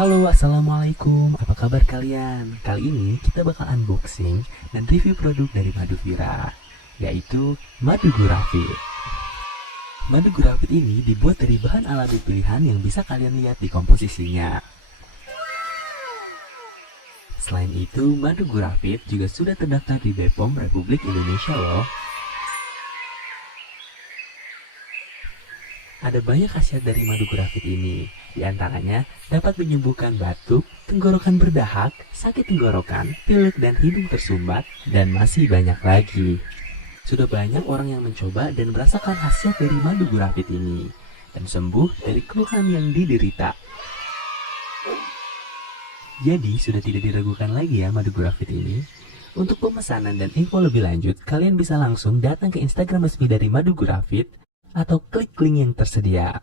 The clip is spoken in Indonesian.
Halo, assalamualaikum. Apa kabar kalian? Kali ini kita bakal unboxing dan review produk dari Madu Vira, yaitu Madu Gurafit. Madu Gurafit ini dibuat dari bahan alami pilihan yang bisa kalian lihat di komposisinya. Selain itu, Madu Gurafit juga sudah terdaftar di BPOM Republik Indonesia loh. Ada banyak khasiat dari madu gurafit ini. Di antaranya dapat menyembuhkan batuk, tenggorokan berdahak, sakit tenggorokan, pilek dan hidung tersumbat, dan masih banyak lagi. Sudah banyak orang yang mencoba dan merasakan khasiat dari madu gurafit ini dan sembuh dari keluhan yang diderita. Jadi sudah tidak diragukan lagi ya madu gurafit ini. Untuk pemesanan dan info lebih lanjut, kalian bisa langsung datang ke Instagram resmi dari Madu Gurafit atau klik link yang tersedia.